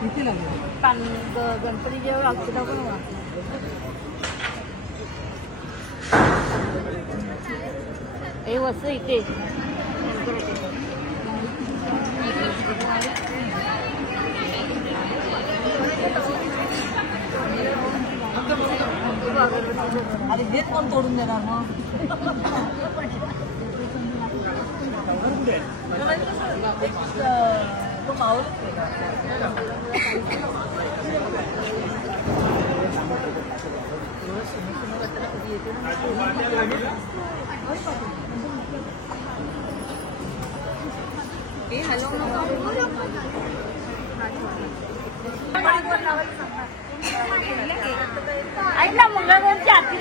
किती लागेल गणपती जेव्हा अक्षता पण हे वस्तू इथे अरे देत कोण तोडून देणार मग तो मावळ हॅलो ऐक ना मंगळवारच्या आरती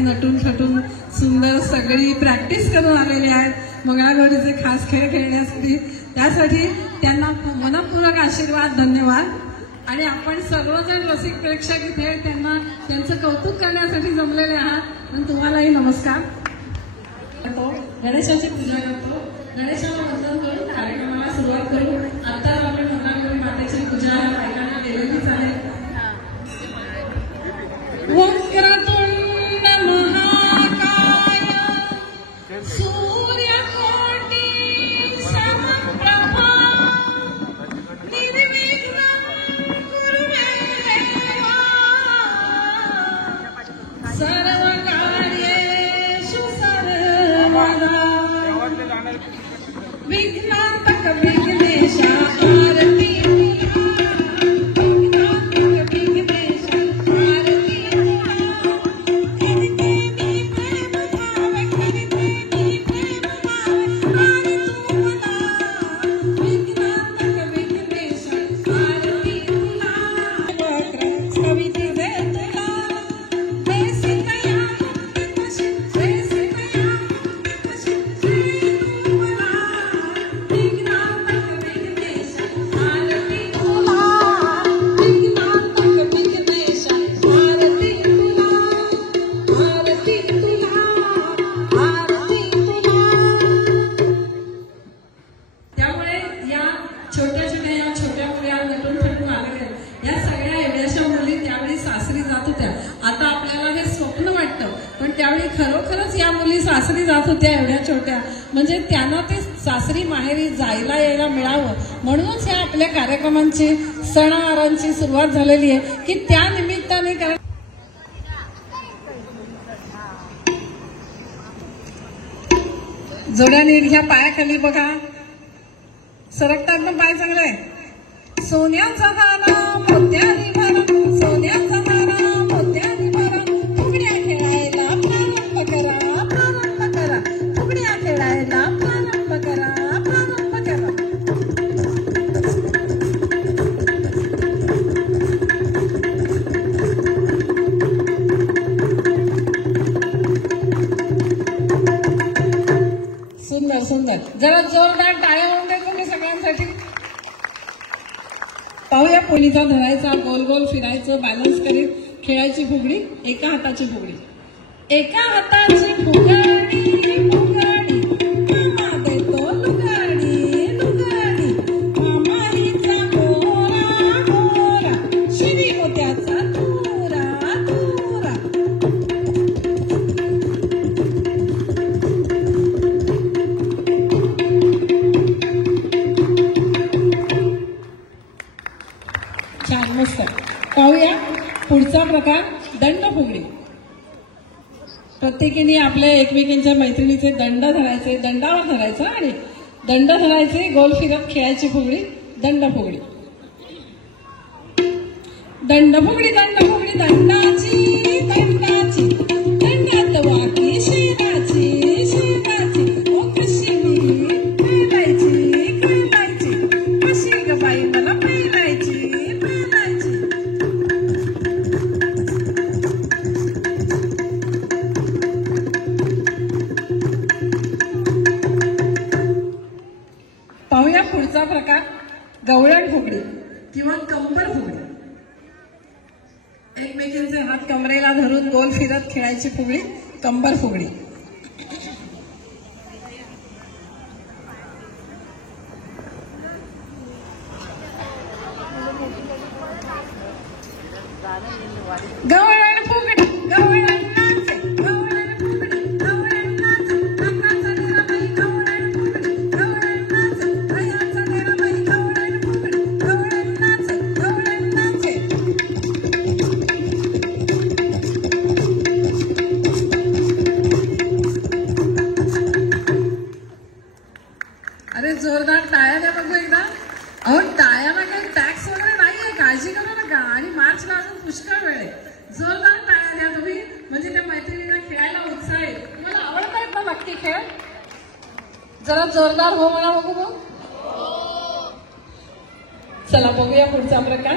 नटून थटून सुंदर सगळी प्रॅक्टिस करून आलेले आहेत मंगळागौरीचे खास खेळ खेळण्यासाठी. त्यासाठी त्यांना मनपूर्वक आशीर्वाद, धन्यवाद. आणि आपण सर्वजण रसिक प्रेक्षक इथे त्यांना त्यांचं कौतुक करण्यासाठी जमलेले आहात. आणि तुम्हालाही नमस्कार. गणेशाची पूजा करतो. गणेशाला वंदन करून कार्यक्रमाला सुरुवात करू. आता आपण मंगळागौरी मातेची पूजा ऐकायला गेलेलीच आहे. विघ्नातक विघ्नेशा आरती त्यावेळी खरोखरच या मुली सासरी जात होत्या एवढ्या छोट्या. म्हणजे त्यांना ते सासरी माहेरी जायला यायला मिळावं म्हणूनच या आपल्या कार्यक्रमांची सणावारांची सुरुवात झालेली आहे की त्या निमित्ताने जोड्याने घ्या पायाखाली बघा. सरकतात पण पाय चांगला आहे. सोन्याचा हारा मोत्यानी भरा, सोन्याचा हारा मोत्यानी भरा, फुगड्या खेळायला प्रारंभ करा, प्रारंभ करा, फुगड्या खेळायला प्रारंभ करा, प्रारंभ करा. सुंदर सुंदर. जरा जोरदार टाळ्या होऊन देतो मी सगळ्यांसाठी. पाहूया पोलीचा धरायचा, गोल गोल फिरायचं, बॅलन्स करीत खेळायची फुगडी. एका हाताची फुगडी, एका हाताची फुगडी, फुगडी मामा देतो लुगाडी, लुगाडी मामा हिचा गोरा गोरा, शिरी मोत्याचा तुरा तुरा. छान मस्त. पाहूया पुढचा प्रकार दंड फुगडी. प्रत्येकीने आपल्या एकमेकींच्या मैत्रिणीचे दंड धरायचे, दंडावर धरायचं आणि दंड धरायचे, गोल फिरत खेळायची फुगडी दंड फुगडी. दंड फुगडी, दंड फुगडी दंडाची, दंडाची दंडात वाकी शेराची, शेराची ओ कशी खेळायची. पाहूया पुढचा प्रकार गवळण फुगडी किंवा कंबर फुगडी. एकमेकींचे हात कमरेला धरून गोल फिरत खेळायची फुगडी कंबर फुगडी. गवळण फुगडी गवळण नाचे गवळण फुगडी गवळण नाचे नाचा निराबाई गवळण फुगडी गवळण नाचे भैयाचा निराबाई गवळण फुगडी गवळण नाचे गवळण नाचे. अरे जोरदार टाळ्या द्या बघू एकदा. अहो टाळ्याला काही टॅक्स वगैरे नाहीये, काळजी करू नका. आणि मार्चला अजून पुष्कळ वेळ आहे. जोरदार टाळ्या द्या तुम्ही, म्हणजे त्या मैत्रिणींना खेळायला उत्साह आहे. तुम्हाला आवडतायत ना नक्की खेळ? जरा जोरदार हो म्हणा बघू मग. चला बघूया पुढचा प्रकार.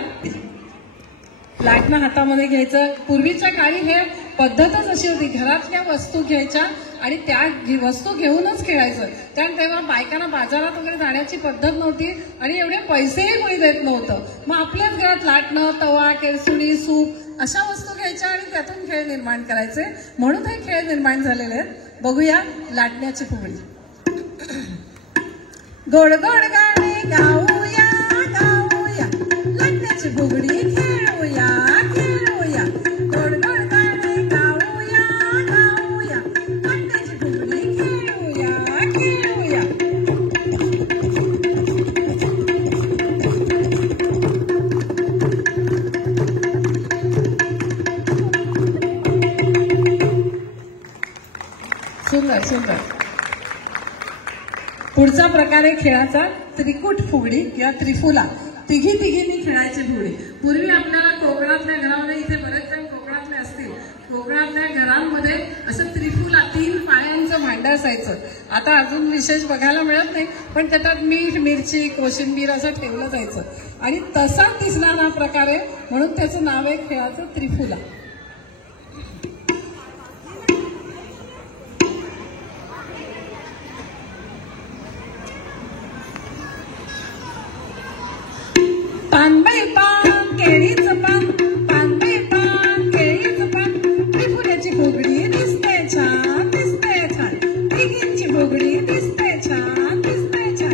लाटणं हातामध्ये घ्यायचं. पूर्वीच्या काळी हे पद्धतच अशी होती, घरातल्या वस्तू घ्यायच्या आणि त्या वस्तू घेऊनच खेळायचं. कारण तेव्हा बायकांना बाजारात वगैरे जाण्याची पद्धत नव्हती आणि एवढे पैसेही कोणी देत नव्हतं. मग आपल्याच घरात लाटणं, तवा, केरसुणी, सूप अशा वस्तू घ्यायच्या आणि त्यातून खेळ निर्माण करायचे. म्हणून हे खेळ निर्माण झालेले आहेत. बघूया लाटण्याची फुगडी. गोड गोड गाणे गाऊया गाऊया लाटण्याची फुगडी खेळूया खेळूया. गोड गोड गाणे गाऊया गाऊया लाटण्याची फुगडी खेळूया खेळूया. सुंदर सुंदर. पुढचा प्रकार आहे खेळाचा त्रिकूट फुगडी किंवा त्रिफुला. तिघी तिघींनी खेळायची फुगडी. पूर्वी आपल्याला कोकणातल्या घरामध्ये, इथे बरेच जण कोकणातले असतील, कोकणातल्या घरांमध्ये असं त्रिफुला 3 पायांचं भांडं असायचं. आता अजून विशेष बघायला मिळत नाही, पण त्याच्यात मीठ, मिरची, कोशिंबीर असं ठेवलं जायचं आणि तसाच दिसणारा प्रकार आहे, म्हणून त्याचं नाव आहे खेळाचं त्रिफुला. पान बाई पान केळीचं पान, पान बाई पान केळीचं पान, त्रिफुल्याची फुगडी दिसते छान दिसते छान, तिघींची फुगडी दिसते छान दिसते छान.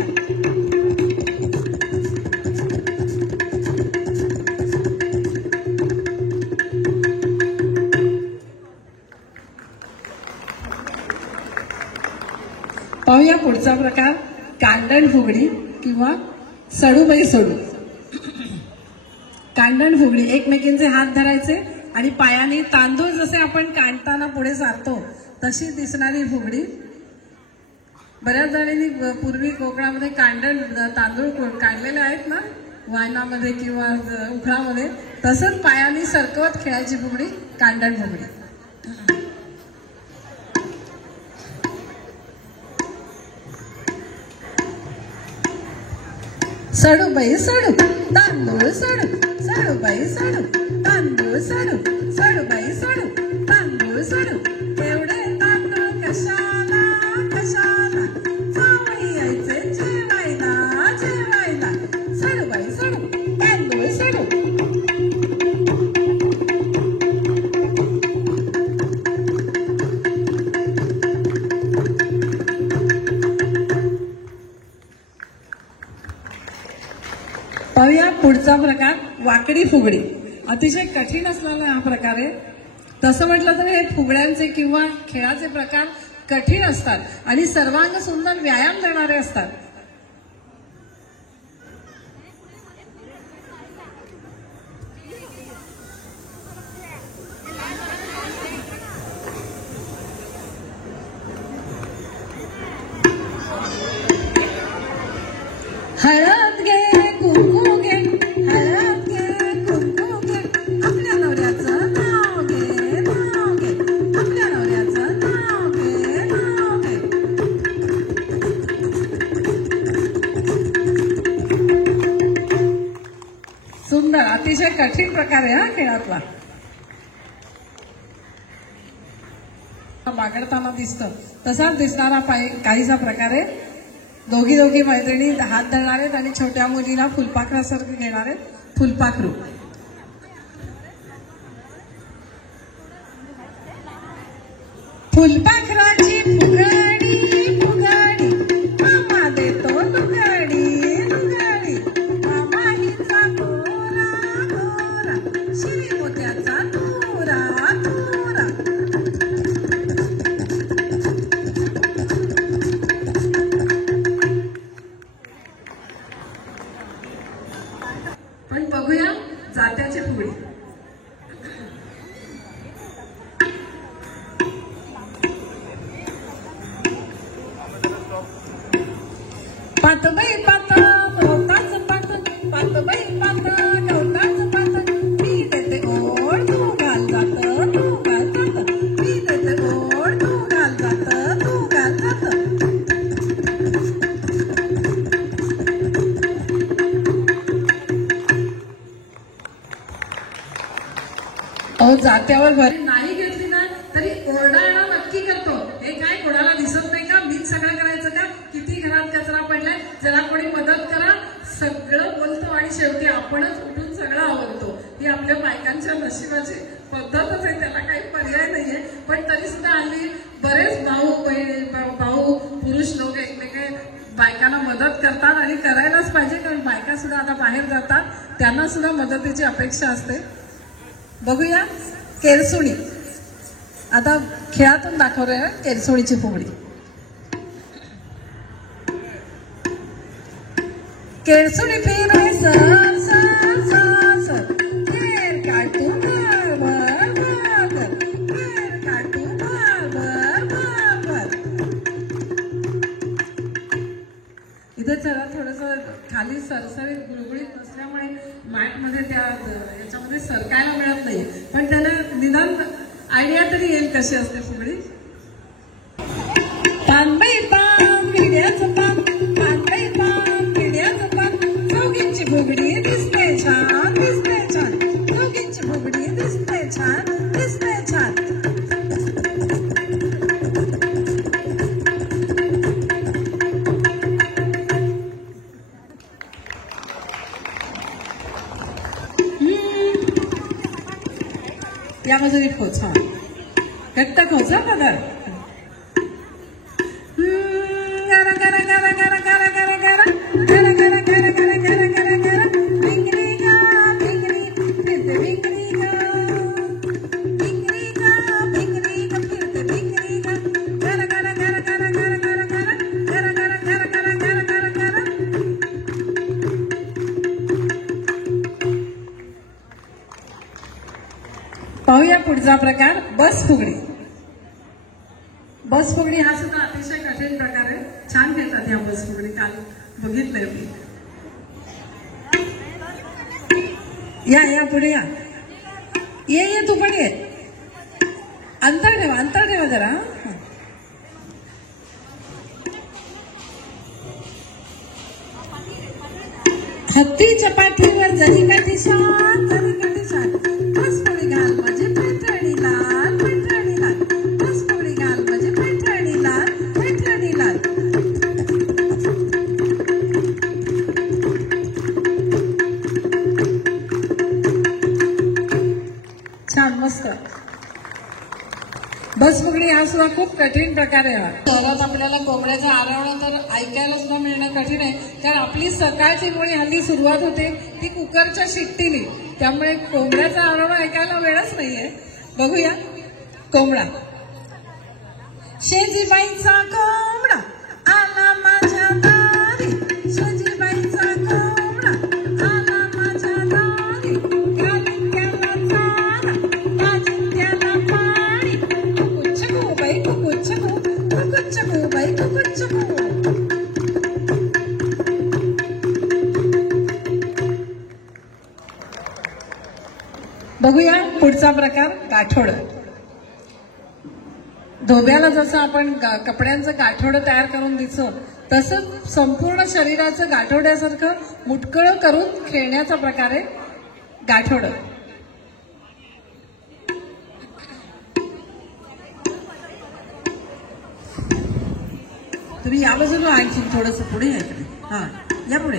पाहूया पुढचा प्रकार कांडण फुगडी किंवा सडूबाई सडू. कांडण फुगडी. एकमेकींचे हात धरायचे आणि पायाने तांदूळ जसे आपण काढताना पुढे सारतो तशी दिसणारी फुगडी. बऱ्याच जणांनी पूर्वी कोकणामध्ये कांडण तांदूळ काढलेले आहेत ना, वायनामध्ये किंवा उखळामध्ये, तसंच पायाने सरकवत खेळायची फुगडी कांडण फुगडी. सडूबाई सडू तांदूळ सडू, सडूबाई सडू तांदूळ सडू, सडूबाई सडू तांदूळ सडू. एवढे तांदूळ कशाला कशाला, जावई यायचे जेवायला जेवायला. सडूबाई सडू तांदूळ सडू. पाहूया पुढचा प्रकार वाकडी फुगडी. अतिशय कठीण असलेला हा प्रकार आहे. तसं म्हटलं तर हे फुगड्यांचे किंवा खेळाचे प्रकार कठीण असतात आणि सर्वांग सुंदर व्यायाम देणारे असतात. हळद घे कुंकू घे, हळद घे कुंकू घे, आपल्या नवऱ्याचं नाव घे नाव घे, आपल्या नवऱ्याचं नाव घे नाव घे. सुंदर. अतिशय कठीण प्रकार आहे हा खेळातला. बागडताना दिसतं तसाच दिसणारा काहीसा प्रकार आहे दोघी मैत्रिणी हात धरणार आहेत आणि छोट्या मुलीला फुलपाखरासारखं घेणार आहेत. फुलपाखरू फुलपाखराची फुगडी फुगडी मामा देतो लुगडी लुगडी मामा हिचा गोरा गोरा शिरी मोत्याचा तुरा तुरा. पण बघूया जात्याची फुगडी. पातबाई पात गवताच पात पातबाई पात गवताच पात मी देते ओढ तू घाल जात तू घाल जात मी देते ओढ तू घाल जात तू घाल जात. जात्यावर भरी नाही घेतली ना तरी ओरडायला नक्की करतो. हे काय कोणाला दिसत नाही का मीच सगळं करायचं का किती घरात कचरा पडलाय जरा कोणी मदत करा सगळं बोलतो आणि शेवटी आपणच उठून सगळं आवडतो. ही आपल्या बायकांच्या नशिबाची पद्धतच आहे त्याला काही पर्याय नाहीये. पण तरी सुद्धा हल्ली बरेच भाऊ पुरुष लोक एकमेके बायकांना मदत करतात आणि करायलाच पाहिजे कारण बायका सुद्धा आता बाहेर जातात त्यांना सुद्धा मदतीची अपेक्षा असते. बघूया केरसुणी आता खेळातून दाखवूया केरसुणीची फुगडी. केरसुणी फिरे सर सर सर सर केर काटू बरोबर बरोबर केर काटू बरोबर बरोबर. इथे जरा थोडस खाली सरसरीत गुळगुळीत नसल्यामुळे मॅटमध्ये त्या याच्यामध्ये सरकायला मिळत नाही. पण त्याला निदान आयडिया तरी येईल कशी असते फुगडी. पानबाई पान पिढ्याचं पान पानबाई पान पिढ्याचं पान चौघींची फुगडी दिसते छान दिसते छान चौघींची फुगडी दिसते छान दिसते छान. या बाजूने खोच हा घट्ट खोच हा पदर. गरा गरा गरा गरा गरा गरा गरा गरा गरा गरा गरा गरा गरा गरा भिंगरी गा भिंगरी फिरते भिंगरी गा भिंगरी गा भिंगरी गा फिरते भिंगरी गा गरा गरा गरा गरा गरा गरा गरा गरा गरा गरा गरा गरा गरा गरा. पाहूया पुढचा प्रकार बस फुगडी. बस फुगडी हा सुद्धा अतिशय कठीण प्रकार आहे. छान खेळतात या बस फुगडी काल बघितलंय मी. या या पुढे या ये तू पण ये अंतर ठेवा जरा. हत्तीच्या पाठीवर जरी काठी शान जरी काठी शान बस फुगडी घाल म्हणजे पैठणी लाल पैठणी लाल बस फुगडी घाल म्हणजे पैठणी लाल पैठणी लाल. छान मस्त. बस फुगडी हा सुद्धा खूप कठीण प्रकार आहे. शहरात आपल्याला कोंबड्याचं आरवणं तर ऐकायला सुद्धा मिळणं कठीण आहे कारण आपली सकाळची मुळी हल्ली सुरुवात होते ती कुकरच्या शिट्टीने त्यामुळे कोंबड्याचं आरवणं ऐकायला वेळच नाहीये. बघूया कोंबडा. शेजीबाईचा कोंबडा आला माझ्या दारी शेजीबाईचा कोंबडा आला माझ्या दारी घालून त्याला चारा घालून त्याला पाणी कुकुच्छ बाई कुकुच्छ बाई कुकुच्छ. बघूया पुढचा प्रकार गाठोड. धोब्याला जसं आपण कपड्यांचं गाठोडं तयार करून दिसतो तसंच संपूर्ण शरीराचं गाठोड्यासारखं मुटकळं करून खेळण्याचा प्रकार आहे गाठोडं. तुम्ही या बाजूला आणखी थोडंसं पुढे या इकडे. हा या पुढे.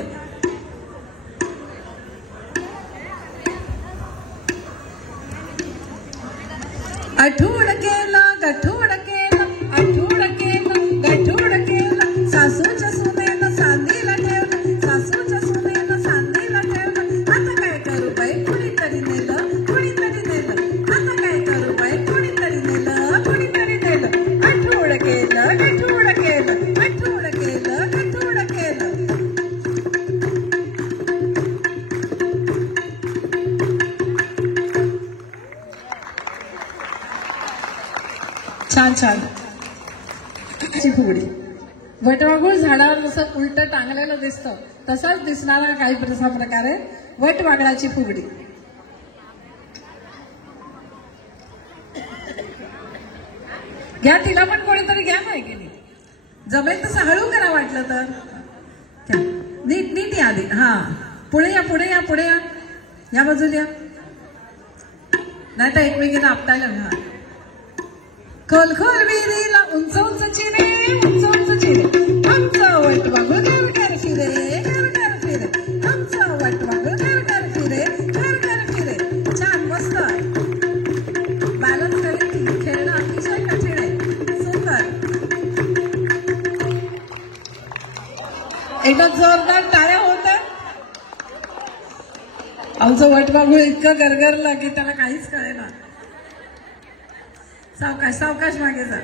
आठवड केलं गठोड केलं, आठवड केलं गठोड केलं, सासूच्या सुनेनं सांदीला ठेवलं, सासूच्या सुनेनं सांदीला ठेवलं. आता काय करू बाई कुणीतरी नेलं, कुणीतरी नेलं, आता काय करू बाई कुणीतरी नेलं, कुणीतरी नेलं. आठवड केलं गठोड केलं, आठवड केलं गठोड केलं. छान छान. फुगडी वटवाघूळ झाडावर जसं उलट टांगलेलं दिसतं तसाच दिसणारा काही प्रकारे वटवाघळाची फुगडी. घ्या तिला पण कोणीतरी घ्या नाही गेली. जमेल तसं हळू करा वाटलं तर. नीट नीट या आधी. हा पुढे या पुढे या पुढे या, या बाजूला या, नाही तर एकमेकीला आपटायला. हा खोल खोल विहिरीला उंच उंच चिरे, उंच उंच चिरे, आमचा वटवाघूळ घर घर फिरे, घर घर फिरे, आमचा वटवाघूळ घर घर फिरे, घर घर फिरे. छान मस्त बॅलन्स करेल. खेळणं अतिशय कठीण आहे. सुंदर. एकदा जोरदार टाळ्या होत्या. आमचं वटवाघूळ इतकं गरगरलं की त्याला काहीच कळेना. सावकाश सावकाश मागे जा.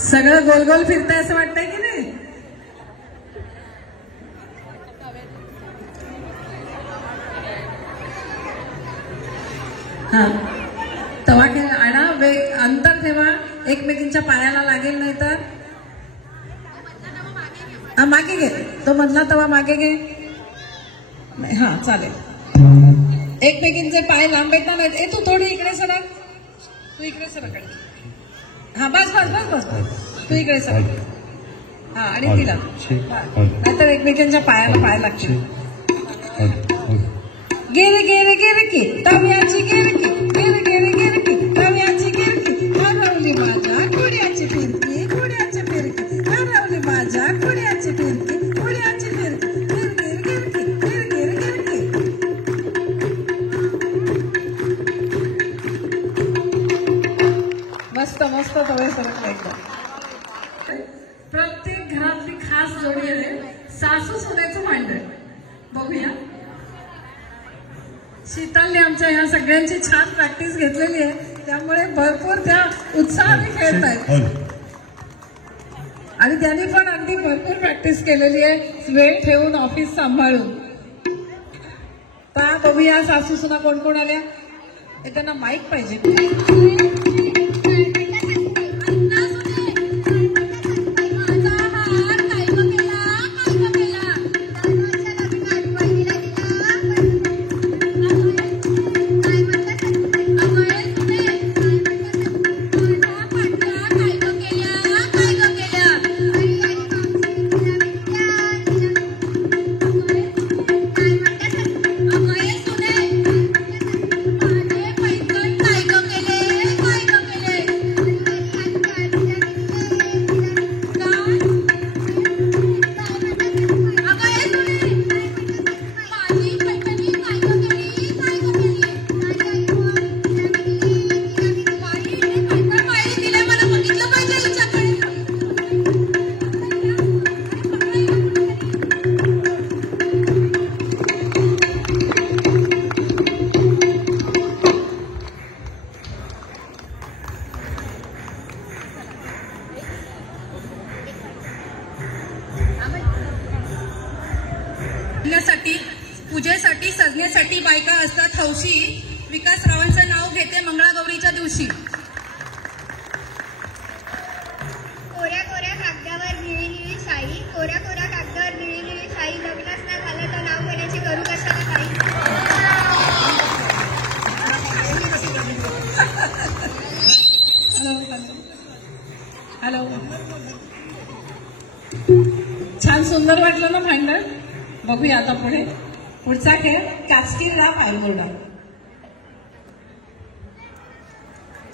सगळं गोल गोल फिरतंय असं वाटतंय की नाही. हा तवा खेळ आणा. वेग अंतर ठेवा. एकमेकींच्या पायाला लागेल नाही तर. हा मागे घे. तो मधला तवा मागे घे. हा चालेल. एकमेकींचे पाय लांब येतात नाहीत. ए तू थोडी इकडे सरक. तू इकडे सरक. हा बस बस बस बस बस. तू इकडे सरक. हा आणि तिला नाहीतर एकमेकींच्या पायाला पाय लागतील. गेरे गेरे गेरे की तव्याची गिरकी, गेरे गेरे गिरकी तव्याची गिरकी, हरवली माझ्या कुड्याची फिरकी, कुड्याची फिरकी, हरवली माझ्या कुड्याची फिरकी, कुड्याची फिरकी, गिरगिर गिरकी, गिरगिर गिरकी. मस्त मस्त तवे सरकला एकदम. प्रत्येक घरातली खास जोडी आहे सासू सुनेचं भांडण. बघूया. शीतलने आमच्या ह्या सगळ्यांची छान प्रॅक्टिस घेतलेली आहे त्यामुळे भरपूर त्या उत्साहाने खेळत आहेत. आणि त्यांनी पण अगदी भरपूर प्रॅक्टिस केलेली आहे वेळ ठेवून ऑफिस सांभाळून. तर बघूया सासू सुना कोण कोण आल्या. त्यांना माईक पाहिजे. पूजेसाठी सजण्यासाठी बायका असतात हौशी. विकासरावांचं नाव घेते मंगळागौरीच्या दिवशी. कोऱ्या कोऱ्या कागदावर निळी निळी शाई, कोऱ्या कोऱ्या कागदावर निळी निळी शाई, लग्नच नाही झालं तर नाव घेण्याची करू कशाला काही. हॅलो. छान सुंदर वाटलं ना भांडण. बघूया आता पुढे. पुढचा खेळ कॅस्टिंग ला फायबोर्डा.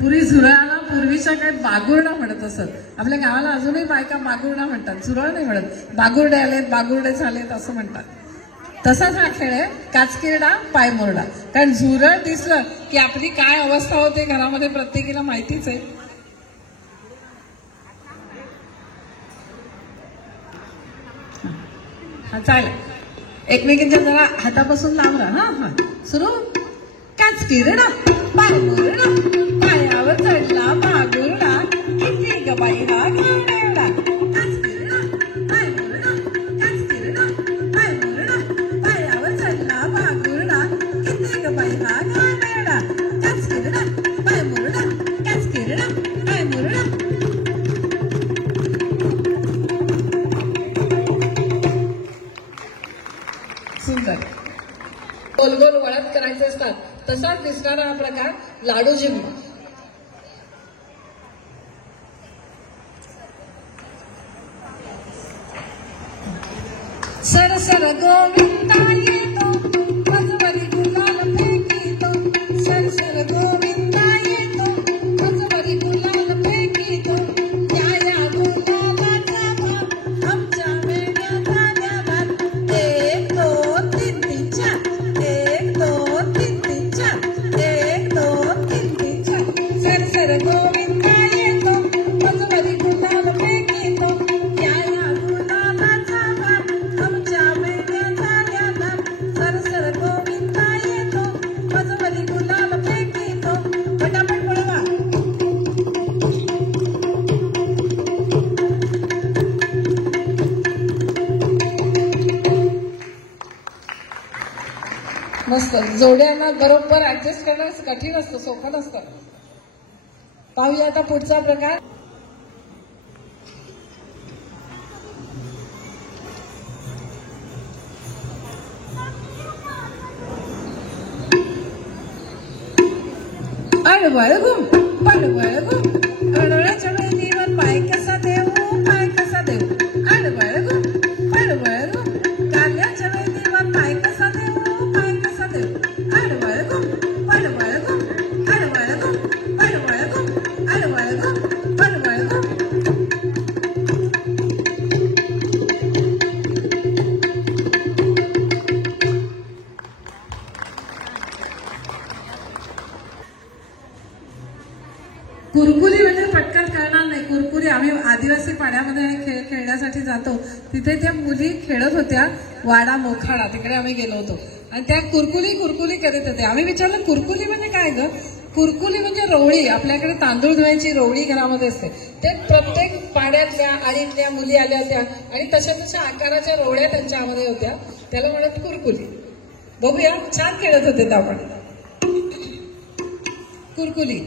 पुरी झुरळाला पूर्वीच्या काळात बागुर्डा म्हणत असत. आपल्या गावाला अजूनही बायका बागुर्डा म्हणतात, झुरळ नाही म्हणत. बागुर्डे आलेत, बागुर्डे झालेत असं म्हणतात. तसाच हा खेळ आहे काचकिरडा पायमुरडा. कारण झुरळ दिसलं की आपली काय अवस्था होते घरामध्ये प्रत्येकीला माहितीच आहे. हा चालेल, एकमेकींच्या जरा हातापासून लांब राहा. हा सुरू. काचकिरडा पायमुरडा, पायावर चढला बागुरडा, किती ग बाई हा खेळडा. काचकिरडा पायमुरडा, काचकिरडा पायमुरडा, पायावर चढला बागुरडा, किती ग बाई हा खेळडा. काचकिरडा पायमुरडा, काचकिरडा पायमुरडा. सुंदर. गोल गोल वळत करायचे असतात. तसाच दिसणारा हा प्रकार लाडू जिंबा. सर सर गोविंदा येतो, मजवरी गुलाल फेकीतो. सर सर गोविंदा येतो, मजवरी गुलाल फेकीतो. या या गुलालाचा भाग आमच्या वेड्या झाल्यावर. 1 2 3 3 4, 1 2 3 3 4, 1 2 3 3 4. सर सर गोविंदा येतो, मजवरी गुलाल फेकीतो. या या गुलालाचा भाग आमच्या वेड्या झाल्यावर. सर सर गोविंदा येतो, मजवरी गुलाल फेकीतो. पटापट पळवा. मस्त. जोड्यांना बरोबर ऍडजस्ट करणं कठीण असतं, सोपं नसतं. पाहूया आता पुढचा प्रकार. अडवळ घुम पडवळ घुम, अडवळ्याच्या वेलीवर पाय कसा देऊ, पाय कसा देऊ. अडवळ घुम पडवळ घुम, कारल्याच्या वेलीवर पाय कसा देऊ, पाय कसा देऊ. अडवळ घुम पडवळ घुम, अडवळ घुम पडवळ घुम, अडवळ घुम पडवळ घुम. कुरकुरी म्हणजे पटकन कळणार नाही. कुरकुरी आम्ही आदिवासी पाड्यामध्ये हे खेळ खेळण्यासाठी जातो. तिथे त्या मुली खेळत होत्या वाडा मोखाडा, तिकडे आम्ही गेलो होतो. आणि त्या कुरकुली कुरकुली करत होत्या. आम्ही विचारलं कुरकुली म्हणजे काय ग. कुरकुली म्हणजे रोवळी. आपल्याकडे तांदूळ धुवायची रोवळी घरामध्ये असते. ते प्रत्येक पाड्यातल्या आळीतल्या मुली आल्या होत्या आणि तशा तशा आकाराच्या रोवळ्या त्यांच्यामध्ये होत्या. त्याला म्हणत कुरकुली. बघूया, छान खेळत होते त्या आपण कुरकुली.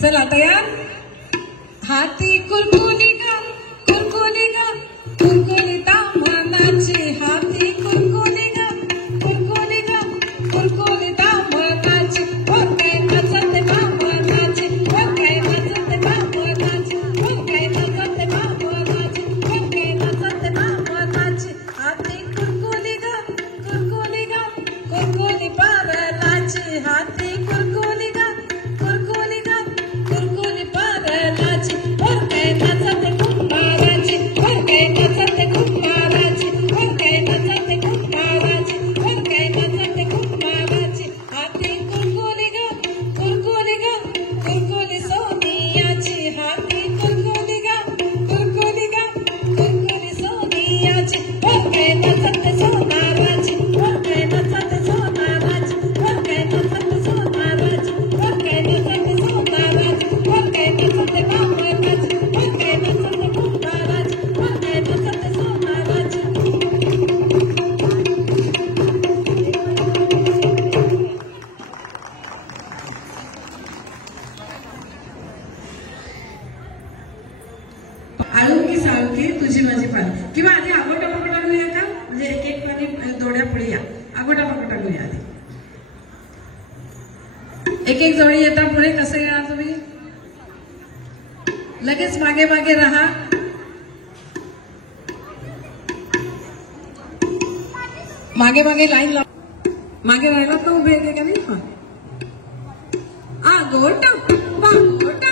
चला तयार. हाती कुरकुली गा, कुरकुली गा, कुरकुली ताम्हानाची. हाती कुरकुली गा, कुरकुली गा, कुरकुली ताम्हानाची. वर काय नाचते मामानाची, वर काय नाचते मामानाची, वर काय नाचते मामानाची, वर काय नाचते मामानाची. हाती कुरकुली गा, कुरकुली गा, कुरकुली पारलाची. हाती कुरकुली गा, कुरकुली गा, कुरकुली पारलाची. वर काय नाचते कुंभाराची, वर काय नाचते कुंभाराची, वर काय नाचते कुंभाराची, वर काय नाचते कुंभाराची. हाती कुरकुली गा, कुरकुली गा, कुरकुली सोनियाची. हाती कुरकुली गा, कुरकुली गा, कुरकुली सोनियाची. वर काय नाचते सोनाराची, वर काय नाचते सोनाराची, वर काय नाचते सोनाराची, वर काय नाचते सोनाराची, वर काय नाचते मामानाची, वर काय नाचते कुंभाराची, वर काय नाचते सोनाराची. आळुकी साळुकी तुझी माझी पाल. किंवा आधी आगोटा पकडा घेऊया का, म्हणजे एक एक पाणी दोड्या पुढे या. आगोटा पकडा घेऊया आधी. एक एक जोडी येता पुढे. कसं येणार तुम्ही. लगेच मागे मागे राहा. मागे मागे लाईन लाव. मागे राहिलात ना उभे येते का नाही. आगोटा बागोटा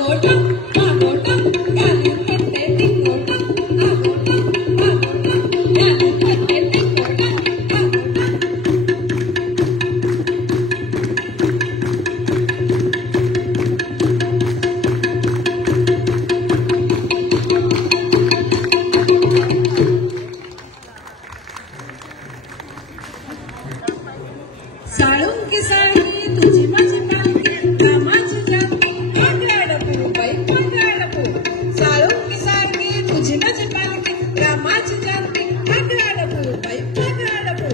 आगोटा आगोटा घालून फटके टिंगोटा आगोटा आगोटा घालून फटके टिंगोटा आगोटा. साळुंकी साडी तुझी माझी पालखी रामाची जानकी मागाडपू बाई मागाडपू. साळुंकी साडी तुझी माझी पालखी रामाची जानकी मागाडपू बाई मागाडपू.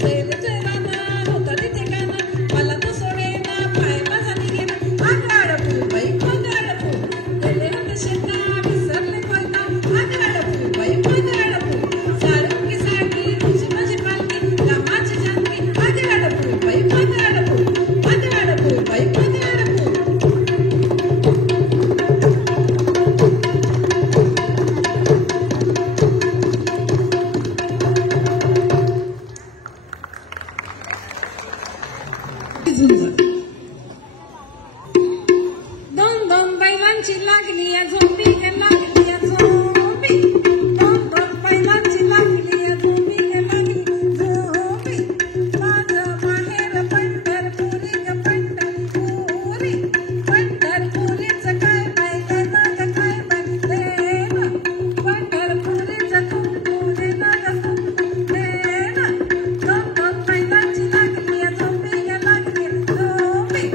सैलचे राना होता तिथे गाना मला तो सोडेना पाय माझा निघेना मागाडपू बाई मागाडपू. गेले होते शेता विसरले कोयता मागाडपू बाई मागाडपू. साळुंकी साडी तुझी माझी पालखी रामाची जानकी मागाडपू बाई मागाडपू मागाडपू बाई मागाडपू. दोन दोन बैलांची लागली या झोंबी ग लागली या झोंबी. दोन दोन बैलांची लागली या झोंबी ग लागली झोंबी. माझं माहेर पंढरपुरी ग पंढरपुरी. पंढरपुरीचं काय बाय काय नाग काय बाय देवा. पंढरपुरीचं कुंकू दे नाग कुंकू देवा. दोन दोन बैलांची लागली या झोंबी ग लागली झोंबी.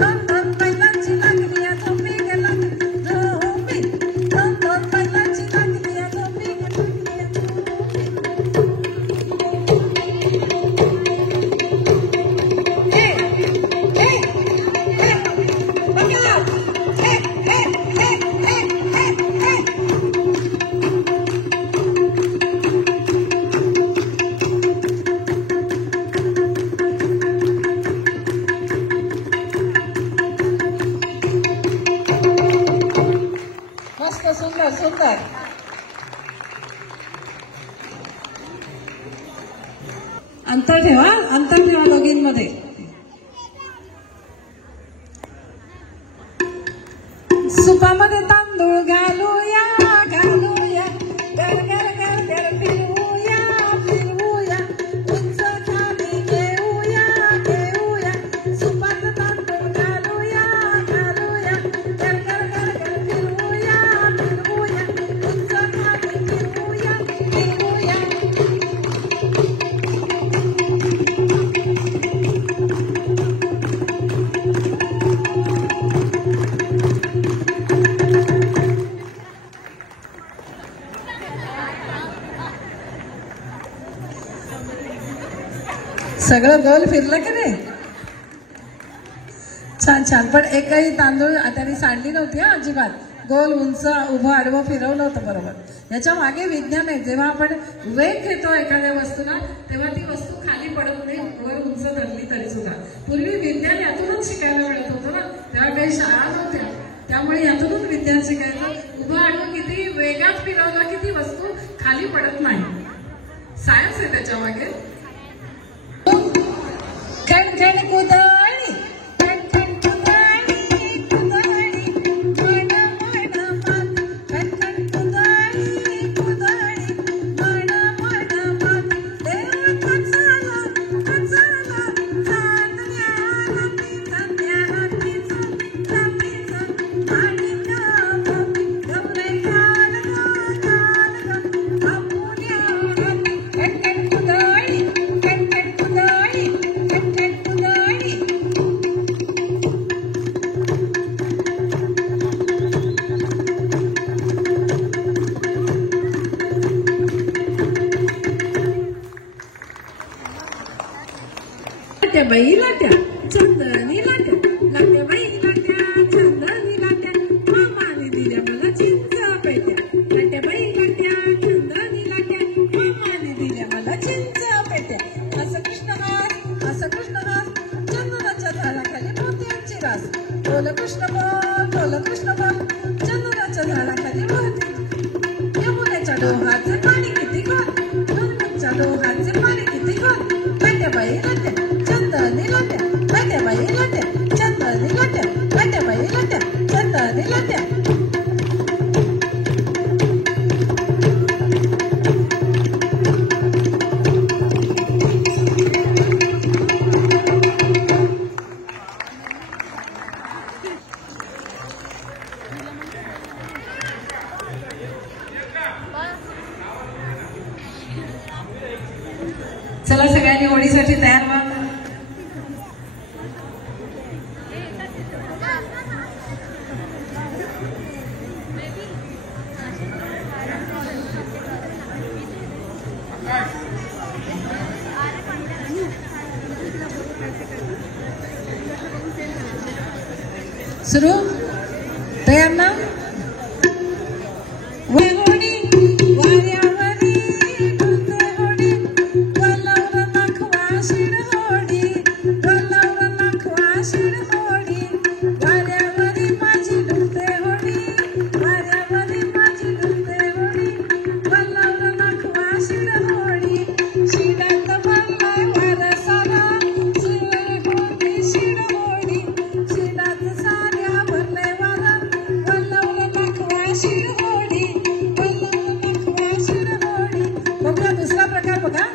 दोन दोन बैलांची लागली या झोंबी ग लागली झोंबी. दोन दोन बैलांची लागली या झोंबी ग लागली या झोंबी. हे हे हे बघा हे हे हे हे हे हे. मस्त सुंदर सुंदर. अंतर ठेवा दोघींमध्ये. सुपामध्ये तांदूळ घालूया घालूया गर गर गर गर फिरवूया फिरवूया. उंच खाली घेऊया घेऊया. सुपात तांदूळ घालूया घालूया गर गर गर गर फिरवूया फिरवूया. उंच खाली घेऊया घेऊया. सगळं गोल फिरलं की नाही. छान छान. पण एकही तांदूळ त्यांनी सांडली नव्हती हा अजिबात. गोल उंच उभं आडवं फिरवलं होतं बरोबर. याच्या मागे विज्ञान आहे. जेव्हा आपण वेग घेतो एखाद्या वस्तूला तेव्हा ती वस्तू खाली पडत नाही वर उंच धरली तरी सुद्धा. पूर्वी विज्ञान यातूनच शिकायला मिळत होतं ना. तेव्हा काही शाळा नव्हत्या त्यामुळे यातूनच विज्ञान शिकायचं. उभं आडवं किती वेगात फिरवलं की ती वस्तू खाली पडत नाही. सायन्स आहे त्याच्या मागे. खणखण कुदळी खणखण कुदळी कुदळी मन मन माती. खणखण कुदळी कुदळी मन मन माती. देव कचला कचला चांदण्या रात्रीचा त्या रात्रीचा रात्रीचा माणिक गवरे काल ग आपुल्या रात्री. खणखण कुदळी खणखण कुदळी खणखण कुदळी. लाट्या बाई लाट्या चंदनी लाट्या. लाट्या बाई लाट्या चंदनी लाट्या. मामाने दिल्या मला चिंच पेट्या. लाट्या बाई लाट्या चंदनी लाट्या. मामाने दिल्या मला चिंच पेट्या. असं कृष्णहास असं कृष्णहास चंदनाच्या झाडाखाली मोत्यांची रास. बोल कृष्ण बोल चंदनाच्या झाडाखाली मोत्यांची. यमुनेच्या डोहाचे पाणी किती गोड. यमुनेच्या डोहाचे पाणी किती गोड. लाट्या बाई लाट्या चंदनी लाट्या. लाट्या बाई लाट्या चंदनी लाट्या. लाट्या बाई लाट्या चंदनी दिला त्या चला सगळ्यांनी होळीसाठी तयार व्हा. सुरू तयार ना. दुसरा प्रकार बघा.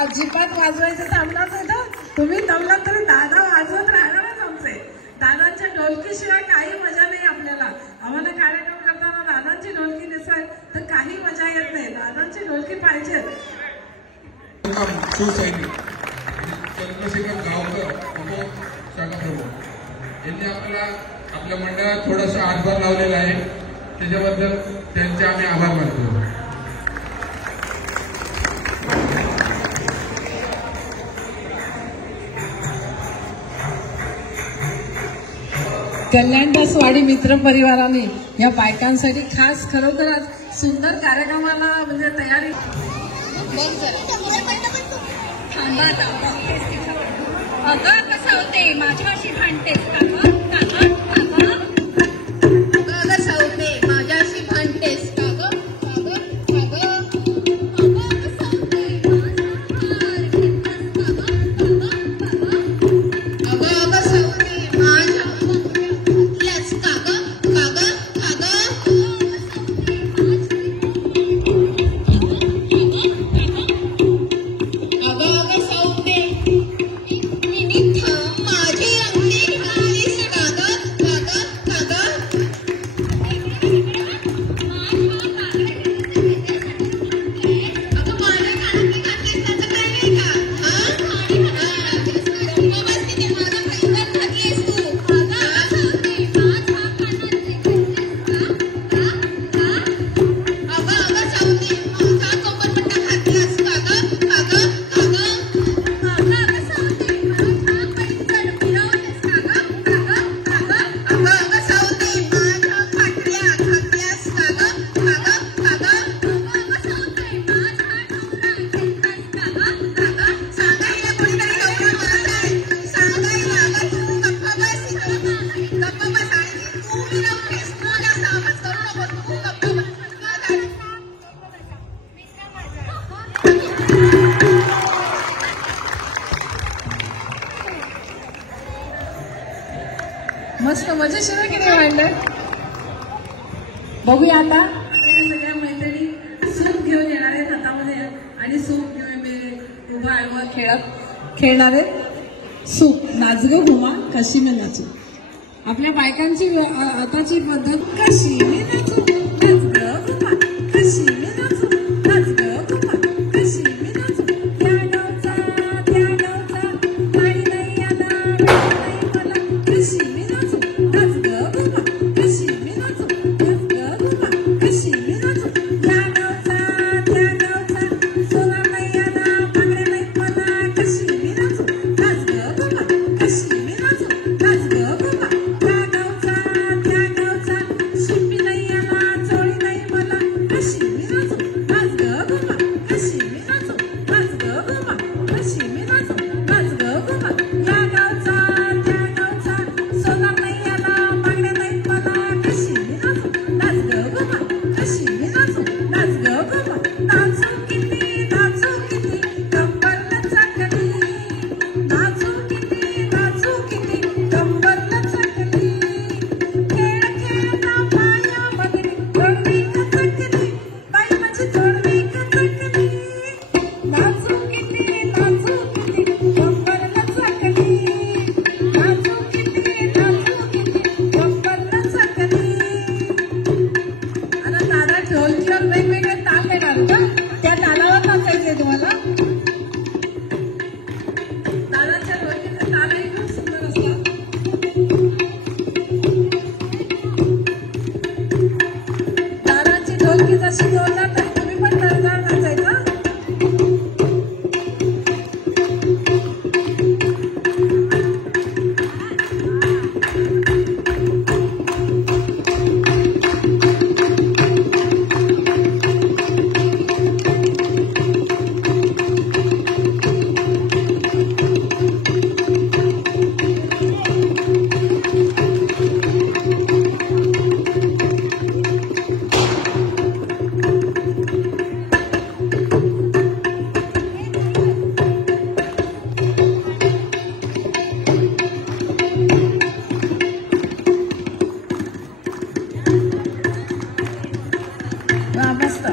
अजिबात वाजवायचं थांबणार नाही तर तुम्ही थांबलात तरी दादा वाजवत राहणारच आमचे. दादांच्या ढोलकीशिवाय काही मजा नाही आपल्याला. आम्हाला कार्यक्रम करताना दादांची ढोलकी दिसेल तर काही मजा येत नाही. दादांची ढोलकी पाहिजे. चंद्रशेखर गावकर यांनी आपल्याला आपल्या मंडळात थोडासा हातभार लावलेला आहे. त्याच्याबद्दल त्यांचे आम्ही आभार मानतो. कल्याणदासवाडी मित्र परिवाराने या बायकांसाठी खास खरोखरच सुंदर कार्यक्रमाला म्हणजे तयारी. अगं कसं होते माझ्याशी भांडतेस का माझ्याशी भांडतेस का ग? माझी अंगठी मजेशीर आहे की नाही भांडण? बघूया आता या सगळ्या मैत्रिणी सूप घेऊन येणार आहेत हातामध्ये आणि सूप घेऊन उभा आडवा खेळणार आहेत. सूप नाच ग घुमा कशी मी नाचू. आपल्या बायकांची आताची पद्धत कशी मी नाचू नाच ग घुमा कशी मी नाचू नाच ग घुमा कशी मी नाचू. त्या गावचा गाडी नाही आला नाही मला कशी मी नाचू नाच ग घुमा कशी मी नाचू नाच ग घुमा कशी मी नाचू. त्या गावचा सोना नाही आला बांगड्या नाहीत मला कशी मी नाचू नाच ग घुमा कशी मी नाचू नाच ग घुमा. त्या गावचा शिंपी नाही आला चोळी नाही मला कशी मी नाचू नाच ग घुमा कशी मी नाचू नाच ग घुमा कशी मी नाचू नाच ग घुमा. त्या गावचा सोना नाही आला बांगड्या नाहीत मला कशी मी नाचू नाच ग घुमा कशी मी नाचू नाच ग घुमा. नाचू किती कंबर लचकली नाचू किती कंबर लचकली. खेळ खेळता पायामध्ये जोडवी कचकली बाई माझी जोडवी कचकली. नाचू किती कंबर लचकली नाचू किती कंबर लचकली. आता दादा ढोलकीवर वेगवेगळे ताल देणार का? त्या तालावर नाचायचंय तुम्हाला. दादाच्या ढोलकीचे तालही खूप सुंदर असतात. दादाची ढोलकी जशी जोरदार तर तुम्ही पण जोरदार नाचायचा. वा मस्त.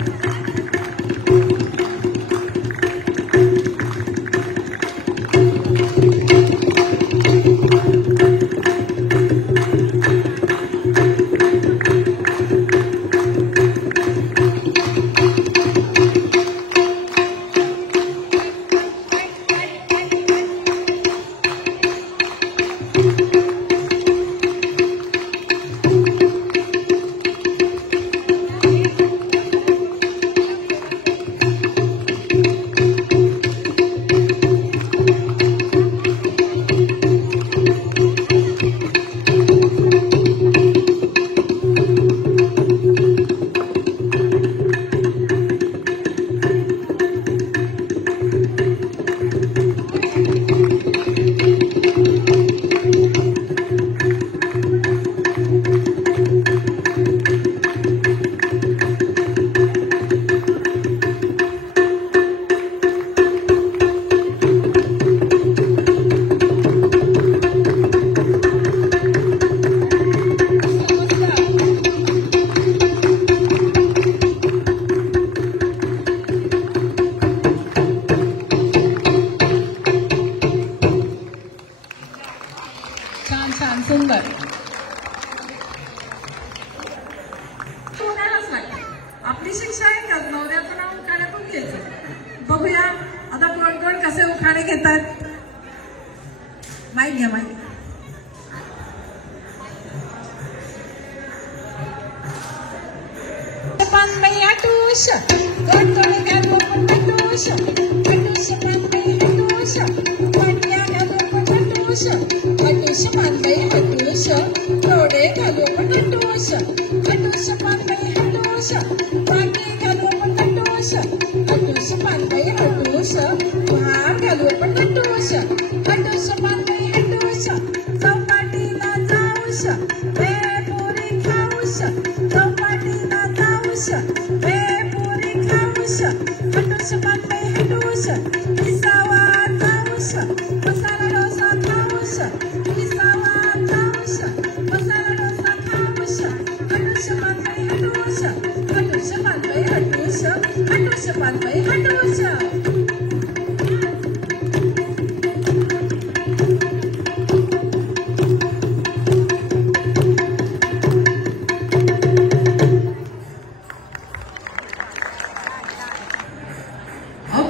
छान सुंदर. बोलायलाच लागतं. आपली शिक्षा आहे का नवऱ्याचं नाव उखाण्यातून घ्यायचं. बघूया आता कोण कोण कसे उखाणे घेतात. माईक घ्या माईक. पानबाई आटूश गोटोळ घालू पटूश पटूश पानबाई हटूश पांड्या घालू पटूश हटूश पानबाई हटूश डोळे घालू पटूश हटूश पानबाई हटूश पांडी घालू पटूश हटूश पानबाई हटूश भार घालू पटूश हटूश पानबाई हटूश चौपाटीला जाऊश वे पुरी खाऊश चौपाटीला जाऊश वे पुरी खाऊश हटूश पानबाई हटूश विसावा जाऊश मसाला डोसा खाऊश विसावा जाऊश मसाला पानबाई हटवश, हटवश पानबाई हटवश.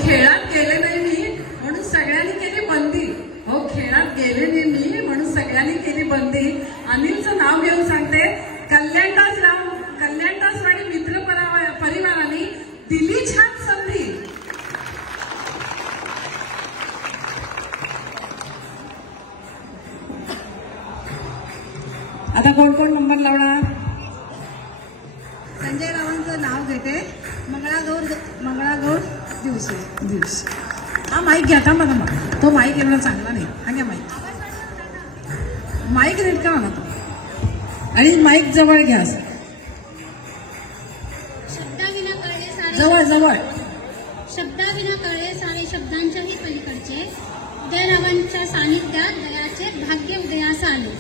खेळात गेले नाही मी म्हणून सगळ्यांनी केली बंदी. हो, खेळात गेले नाही मी म्हणून सगळ्यांनी केली बंदी. अनिलचं नाव घेऊन सांगते, कल्याणदासवाडी मित्र परिवाराने दिली छान संधी. आता कोण कोण नंबर लावणार? संजय रावांचं नाव घेते. मंगळागौर दिवशी. हा माईक घ्या का मला? मग तो माईक एवढा चांगला नाही. हा घ्या माईक रेट का म्हणा तो, आणि माईक जवळ घ्या. शब्दाविना कळले सारे, जवळ शब्दाविना कळले सारे, शब्दांच्याही पलीकडचे. उदयरावांच्या सानिध्यात दयाचे भाग्य उदयास आले.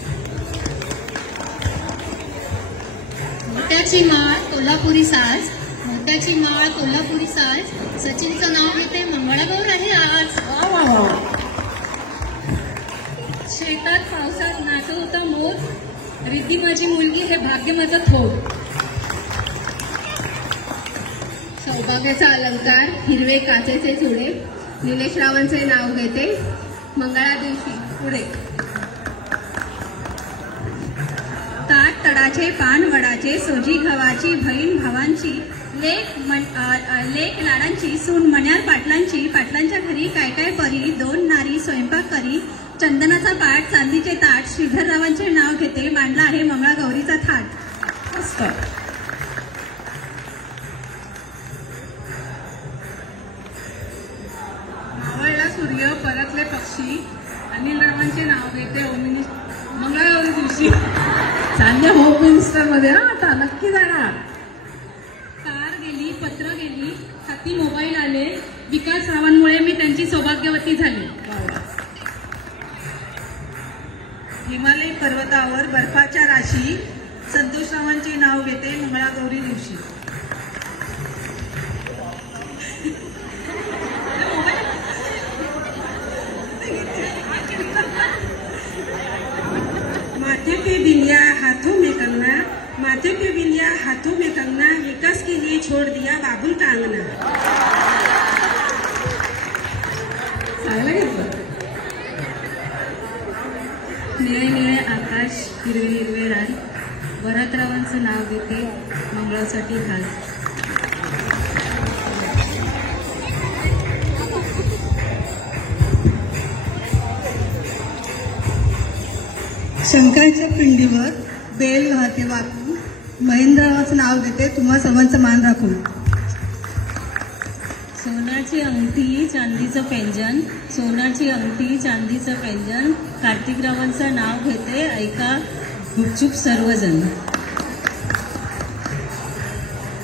मोत्याची माळ कोल्हापुरी साज, मोत्याची माळ कोल्हापुरी साज. सचिनचं नाव घेते, मंगळागौर आहे आज. शेतात पावसात नाचत होता मोर, रिद्धी माझी मुलगी हे भाग्य माझं थोर. सौभाग्याचा अलंकार हिरवे काचेचे चुडे. निलेश रावांचे नाव घेते, मंगळा दिवशी पुढे. ताट तडाचे पान वडाचे, सोजी गव्हाची बहीण भावांची, लेक लाडांची, सून मण्यार पाटलांची. पाटलांच्या घरी काय काय परी, दोन नारी स्वयंपाक करी. चंदनाचा पाट चांदीचे ताट, श्रीधररावांचे नाव घेते, मांडला आहे मंगळागौरीचा थाट. मस्त. मावळला सूर्य परतले पक्षी. अनिल रावांचे नाव घेते, मंगळागौरी दिवशी. चांगल्या होम मिनिस्टर मध्ये आता नक्की जाणार. कार गेली, पत्र गेली, हाती मोबाईल आले. विकास रावांमुळे मी त्यांची सौभाग्यवती झाली. हिमालय पर्वतावर बर्फाच्या राशी. संतोष रावांचे नाव घेते, मंगळागौरी दिवशी. माथे पे बिंदिया हाथों में कंगना, माथे पे बिंदिया हाथों में कंगना, विकास के लिए छोड़ दिया बाबुल का अंगना. चांगलं घेतलं. निळे निळे आकाश, हिरवे हिरवे रान. भरतरावांचं नाव घेते, मंगळासाठी घाल. शंकराच्या पिंडीवर बेल वाहते वाकून. महेंद्ररावांचं नाव घेते, तुम्हा सर्वांचा मान राखून. सोन्याची अंगठी चांदीचं पैंजन, सोन्याची अंगठी चांदीचं पैंजन. कार्तिकरावांचं नाव घेते, ऐका गुपचूप सर्वजण.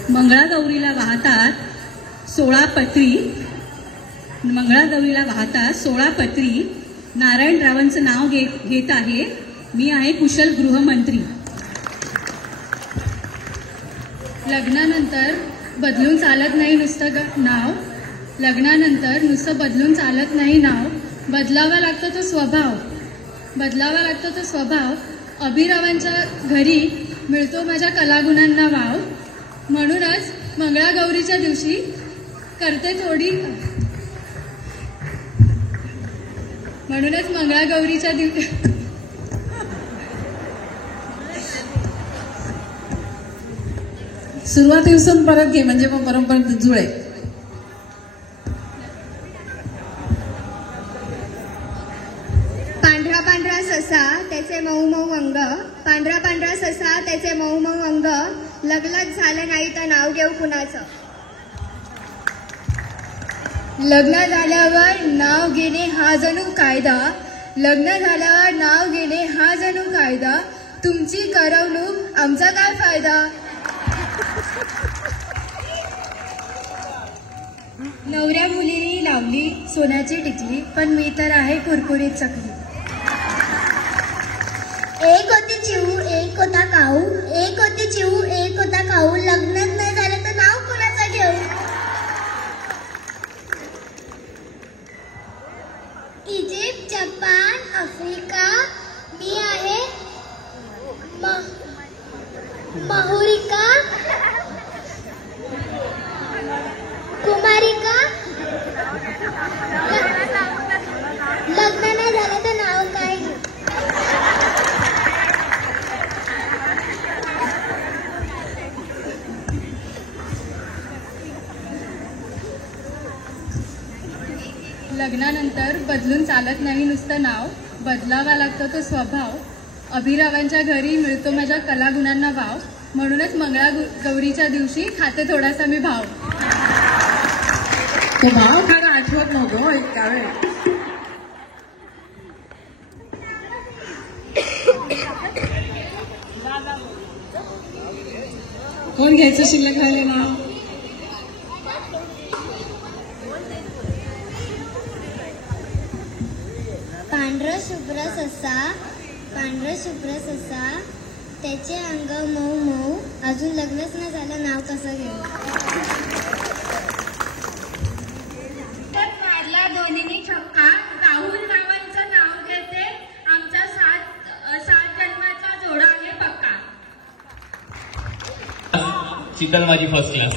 मंगळागौरीला वाहतात 16 पत्री, मंगळागौरीला वाहतात 16 पत्री. नारायणरावांचं नाव घेत आहे, मी आहे कुशल गृहमंत्री. लग्नानंतर बदलून चालत नाही नुसतं नाव, लग्नानंतर नुसतं बदलून चालत नाही नाव. बदलावा लागतो तो स्वभाव, बदलावा लागतो तो स्वभाव. अभिरावांच्या घरी मिळतो माझ्या कलागुणांना वाव. म्हणूनच मंगळागौरीच्या दिवशी करते थोडी, म्हणूनच मंगळागौरीच्या दिवशी सुरुवातीपासून परत घे, म्हणजे मग बरोबर जुळे. पांढरा पांढरा ससा त्याचे मऊ मऊ अंग, पांढरा पांढरा ससा त्याचे मऊ मऊ अंग. लग्नच झालं नाही तर नाव घेऊ कुणाचं. लग्न झाल्यावर नाव घेणे हा जणू कायदा, लग्न झाल्यावर नाव घेणे हा जणू कायदा. तुमची करवणूक आमचा काय फायदा. नवऱ्या मुलीने लावली सोन्याची टिकली, पण मी तर आहे कुरकुरीत चकली. एक होती चिऊ एक होता काऊ, एक होती चिऊ एक होता काऊ. लग्नच नाही झालं तर नाव लग्नानंतर बदलून चालत नाही नुसतं नाव, बदलावा लागतो तो स्वभाव. अभिरावांच्या घरी मिळतो माझ्या कलागुणांना वाव, म्हणूनच मंगळागौरीच्या दिवशी खाते थोडासा मी भाव. तो भाव खरं आठवत नव्हतो इतका वेळ. कोण घ्यायचं शिल्लक राहिले नाव? पांढरा शुभ्र ससा त्याचे अंग मऊ मऊ, अजून लग्नच न झालं नाव कसं घेऊ. मारला दोन्हीनी छक्का, राहुल रावांचं नाव घेते, आमचा सात जन्माचा जोडा आहे पक्का. चिकन माझी फर्स्ट क्लास.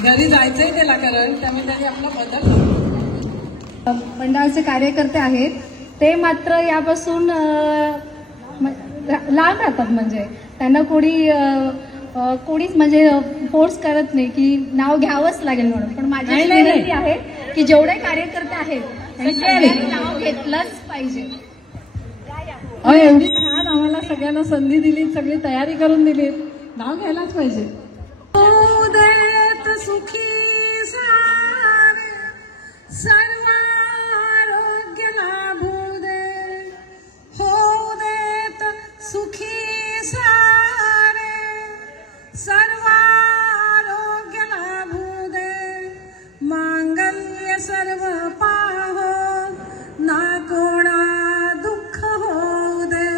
घरी जायचंय त्याला कारण त्यामुळे त्यांनी आपला बदल. मंडळाचे कार्यकर्ते आहेत ते मात्र यापासून लांब राहतात. म्हणजे त्यांना कोणीच म्हणजे फोर्स करत नाही की नाव घ्यावंच लागेल म्हणून. पण माझी विनंती आहे की जेवढे कार्यकर्ते आहेत त्यांनी नाव घेतलंच पाहिजे. एवढी छान आम्हाला सगळ्यांना संधी दिली, सगळी तयारी करून दिली, नाव घ्यायलाच पाहिजे. सुखी सर्व आरोग्य लाभू दे, होऊ देत सुखी सारे, सर्व आरोग्य लाभू दे, मांगल्य सर्व पाहो, ना कोणा दुःख होऊ दे,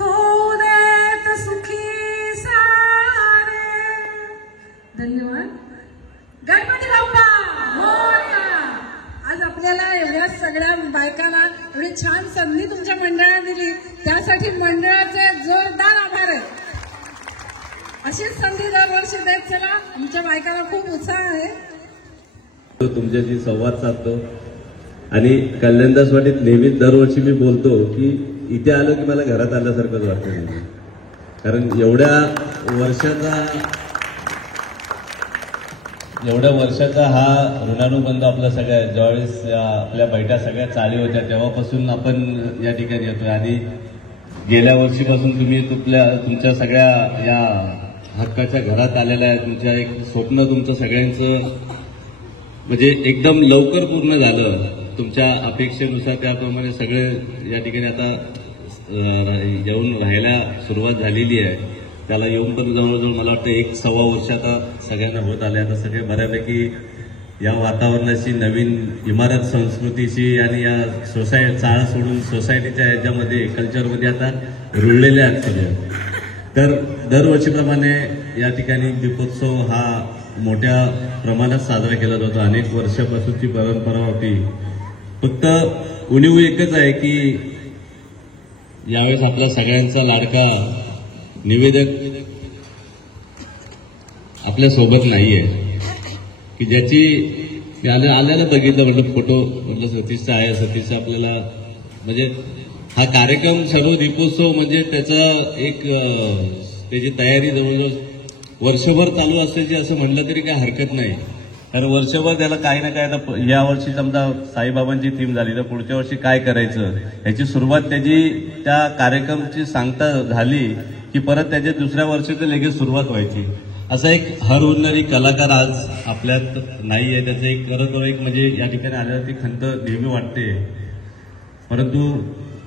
होऊ देत सुखी सारे. धन्यवाद. गणपती बाप्पा मोरया. आज आपल्याला एवढ्या सगळ्या बायकांना एवढी छान संधी तुमच्या मंडळाने दिली, त्यासाठी मंडळाचे जोरदार आभार आहेत. अशीच संधी दरवर्षी देत चला. आमच्या बायकांना खूप उत्साह आहे. तुमच्याशी संवाद साधतो आणि कल्याणदास वाटीत नेहमीच दरवर्षी मी बोलतो की इथे आलो की मला घरात आल्यासारखंच वाटतं. कारण एवढ्या वर्षाचा हा ऋणानुबंध आपला सगळ्या, ज्यावेळेस आपल्या बैठा सगळ्या चालू होत्या तेव्हापासून आपण या ठिकाणी येतोय. आणि गेल्या वर्षीपासून तुम्ही तुमच्या सगळ्या या हक्काच्या घरात आलेल्या आहे. तुमच्या एक स्वप्न तुमचं सगळ्यांचं म्हणजे एकदम लवकर पूर्ण झालं. तुमच्या अपेक्षेनुसार त्याप्रमाणे सगळे या ठिकाणी आता येऊन राहायला सुरुवात झालेली आहे. त्याला येऊन पण जवळजवळ मला वाटतं 1-1.25 वर्ष आता सगळ्यांना होत आले. आता सगळे बऱ्यापैकी या वातावरणाशी, नवीन इमारत संस्कृतीशी आणि या चाळ सोडून सोसायटीच्या याच्यामध्ये कल्चरमध्ये आता रुळलेले आहेत सगळे. तर दरवर्षीप्रमाणे या ठिकाणी दीपोत्सव हा मोठ्या प्रमाणात साजरा केला जातो. अनेक वर्षापासूनची परंपरा होती. फक्त उणीव एकच आहे की यावेळेस आपल्या सगळ्यांचा लाडका निवेदक आपल्या सोबत नाहीये, की ज्याची मी आल्याला बघितलं, म्हटलं फोटो, म्हटलं सतीशचा आहे. सतीशचा आपल्याला म्हणजे हा कार्यक्रम सर्व दीपोत्सव म्हणजे त्याची तयारी जवळजवळ वर्षभर चालू असायची असं म्हटलं तरी काही हरकत नाही. कारण वर्षभर त्याला काही ना काही, आता या वर्षी समजा साईबाबांची थीम झाली तर पुढच्या वर्षी काय करायचं याची सुरुवात त्या कार्यक्रमाची सांगता झाली की परत त्याच्या दुसऱ्या वर्षीचं लगेच सुरुवात व्हायची. असा एक हरहुन्नरी कलाकार आज आपल्यात नाही आहे. त्याचं एक खरं म्हणजे या ठिकाणी आल्यावरती खंत नेहमी वाटते. परंतु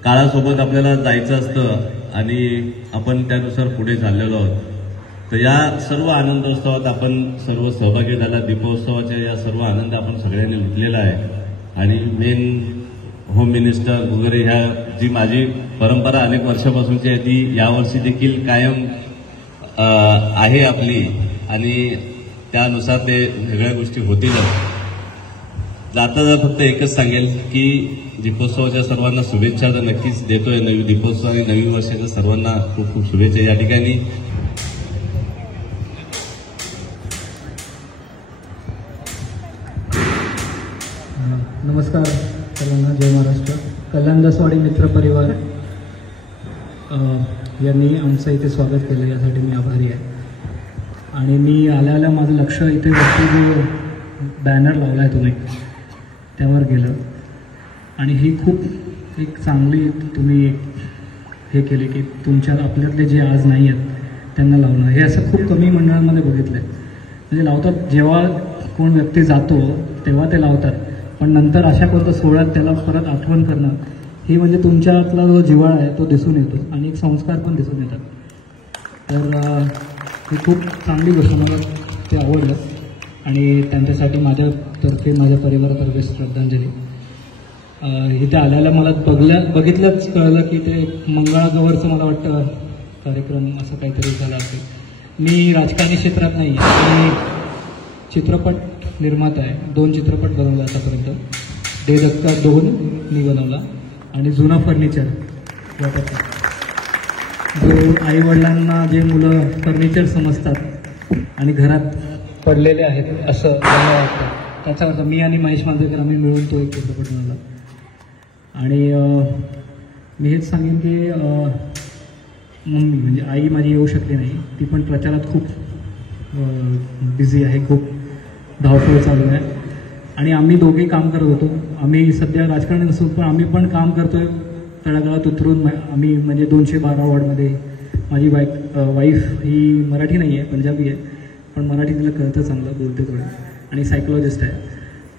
काळासोबत आपल्याला जायचं असतं आणि आपण त्यानुसार पुढे चाललेलो आहोत. तर या सर्व आनंदोत्सवात आपण सर्व सहभागी झाला. दीपोत्सवाच्या या सर्व आनंद आपण सगळ्यांनी लुटलेला आहे. आणि मेन होम मिनिस्टर वगैरे ह्या जी माझी परंपरा अनेक वर्षापासूनची आहे ती यावर्षी देखील कायम आहे आपली. आणि त्यानुसार ते सगळ्या गोष्टी होतीलच. जाता फक्त एकच सांगेल की दीपोत्सवाच्या सर्वांना शुभेच्छा तर नक्कीच देतोय. नवीन दीपोत्सव आणि नवीन वर्षाच्या सर्वांना खूप खूप शुभेच्छा. या ठिकाणी नमस्कार सर्वांना. जय महाराष्ट्र. कल्याणदासवाडी मित्र परिवार यांनी आमचं इथे स्वागत केलं यासाठी मी आभारी आहे. आणि मी आल्याला माझं लक्ष इथे वस्तू बॅनर लावला आहे तुम्ही त्यावर गेलं आणि ही खूप एक चांगली तुम्ही एक हे केले की तुमच्या आपल्यातले जे आज नाही आहेत त्यांना लावणं, हे असं खूप कमी मंडळांमध्ये बघितलं आहे. म्हणजे लावतात जेव्हा कोण व्यक्ती जातो तेव्हा ते लावतात, पण नंतर अशा कोणत्या सोहळ्यात त्याला परत आठवण करणं, ही म्हणजे तुमच्यातला जो जिव्हाळा आहे तो दिसून येतो आणि एक संस्कार पण दिसून येतात. तर ही खूप चांगली गोष्ट, मला ते आवडलं आणि त्यांच्यासाठी माझ्यातर्फे माझ्या परिवारातर्फे श्रद्धांजली. इथे आल्याला मला बघितलंच कळलं की ते मंगळागौरचं मला वाटतं कार्यक्रम असं काहीतरी झाला असेल. मी राजकारणी क्षेत्रात नाही आहे, मी चित्रपट निर्माता आहे. 2 चित्रपट बनवले आतापर्यंत. देदक्का 2 मी बनवला आणि जुना फर्निचर वाटतं, जो आईवडिलांना जे मुलं फर्निचर समजतात आणि घरात पडलेले आहेत असं मला वाटतं, त्याच्यावर मी आणि महेश मांजरेकर आम्ही मिळून तो एक चित्रपट बनवला. आणि मी हेच सांगेन की मम्मी म्हणजे आई माझी येऊ शकली नाही, ती पण प्रचारात खूप बिझी आहे, खूप धावपळ चालू आहे आणि आम्ही दोघे काम करत होतो. आम्ही सध्या राजकारणी नसून पण आम्ही पण काम करतोय तळागाळात उतरून. आम्ही म्हणजे 212 वॉर्डमध्ये माझी वाईफ ही मराठी नाही आहे, पंजाबी आहे, पण मराठी तिला कळतं, चांगलं बोलते थोडं आणि सायकोलॉजिस्ट आहे.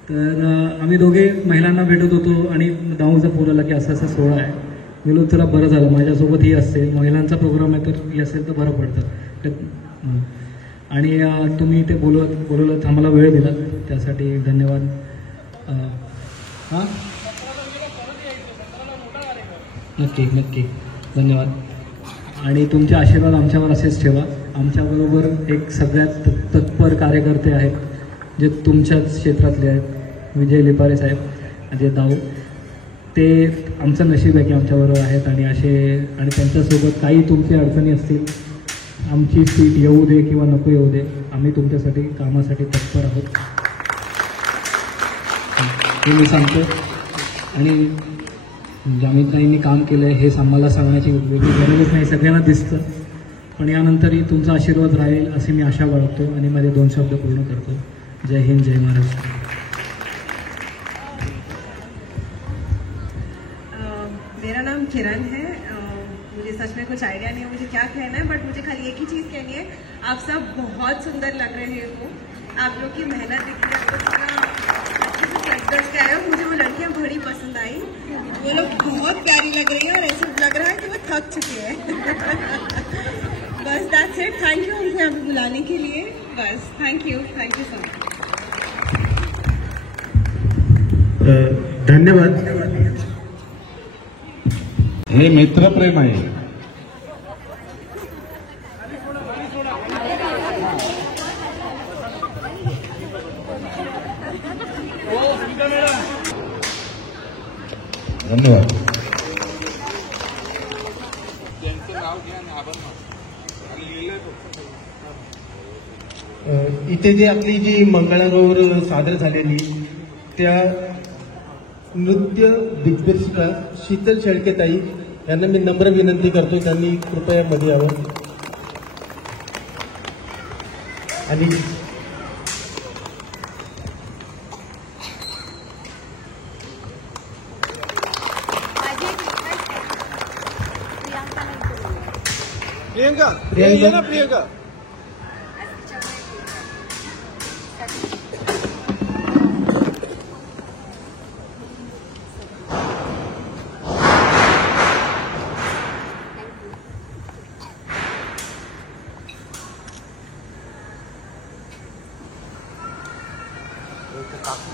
तर आम्ही दोघे महिलांना भेटत होतो आणि दाऊचा फोन आला की असं असं सोहळा आहे. गेलो, तुला बरं झालं माझ्यासोबत ही असते, महिलांचा प्रोग्राम आहे तर ही असेल तर बरं पडतं. आणि तुम्ही ते बोलवलं, आम्हाला वेळ दिला त्यासाठी धन्यवाद. हां नक्की धन्यवाद. आणि तुमचे आशीर्वाद आमच्यावर असेच ठेवा. आमच्याबरोबर एक सगळ्यात तत्पर कार्यकर्ते आहेत जे तुमच्याच क्षेत्रातले आहेत, विजय लिपारे साहेब, अजय दाऊ. ते आमचं नशीब आहे की आमच्याबरोबर आहेत आणि त्यांच्यासोबत काही तुमची अडचणी असतील, आमची सीट येऊ दे किंवा नको येऊ दे, आम्ही तुमच्यासाठी कामासाठी तत्पर आहोत हे मी सांगतो. आणि जामीनताईंनी काम केलं आहे हे आम्हाला सांगण्याची वेगळी गरजच नाही, सगळ्यांना दिसतं. पण यानंतरही तुमचा आशीर्वाद राहील अशी मी आशा बाळगतो आणि माझे 2 शब्द पूर्ण करतो. जय हिंद, जय महाराष्ट्र. मेरा नाम किरण है. मुझे सच में कुछ आइडिया नहीं है मुझे क्या कहना है, बट मुझे खाली एक ही चीज़ कहनी है. आप सब बहुत सुंदर लग रहे हो. आप लोग की मेहनत दिख रही है, अच्छे से सज के आए हो. मुझे वो लड़कियां बड़ी पसंद आई, वो लोग बहुत प्यारी लग रही है और ऐसे लग रहा है कि वो थक चुके हैं. बस दैट्स इट. थैंक यू मुझे यहाँ पे बुलाने के लिए. बस थैंक यू सो मच. धन्यवाद. हे मित्रप्रेम आहे. धन्यवाद. इथे जी आपली जी मंगळागौर सादर झालेली त्या नृत्य दिग्दर्शिका शीतल शेळकेताई यांना मी नम्र विनंती करतो, त्यांनी कृपया मध्ये यावं. आणि प्रियंका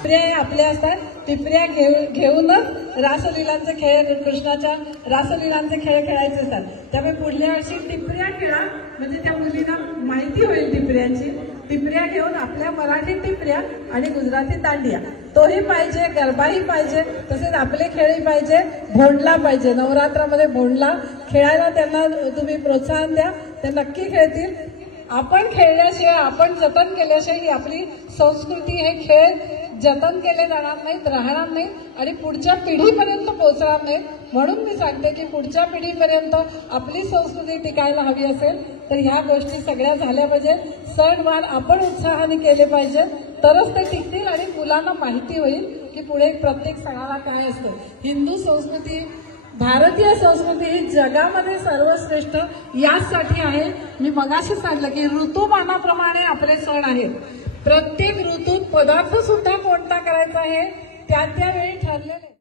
टिपऱ्या आपल्या असतात. टिपऱ्या घेऊनच रासलीलांचे खेळ, कृष्णाच्या रासलीलांचे खेळ खेळायचे असतात. त्यामुळे पुढल्या वर्षी टिपऱ्या खेळा, म्हणजे त्या मुलींना माहिती होईल टिपऱ्यांची. टिपऱ्या घेऊन आपल्या मराठी टिपऱ्या आणि गुजराती दांडिया तोही पाहिजे, गरबाही पाहिजे, तसेच आपले खेळही पाहिजे, भोंडला पाहिजे. नवरात्रामध्ये भोंडला खेळायला त्यांना तुम्ही प्रोत्साहन द्या, ते नक्की खेळतील. आपण खेळल्याशिवाय, आपण जतन केल्याशिवाय ही आपली संस्कृती, हे खेळ जतन केले जाणार नाहीत, राहणार नाहीत आणि पुढच्या पिढीपर्यंत पोहोचणार नाहीत. म्हणून मी सांगते की पुढच्या पिढीपर्यंत आपली संस्कृती टिकायला हवी असेल तर ह्या गोष्टी सगळ्या झाल्या पाहिजेत. सणवार आपण उत्साहाने केले पाहिजेत, तरच ते टिकतील आणि मुलांना माहिती होईल की पुढे प्रत्येक सणाला काय असतं. हिंदू संस्कृती, भारतीय संस्कृती ही जगामध्ये सर्वश्रेष्ठ यासाठी आहे. मी मगाशी सांगितलं की ऋतुमानाप्रमाणे आपले सण आहेत. प्रत्येक ऋतूत पदार्थ सुद्धा कोणता करायचा आहे त्या वेळी ठरलेले.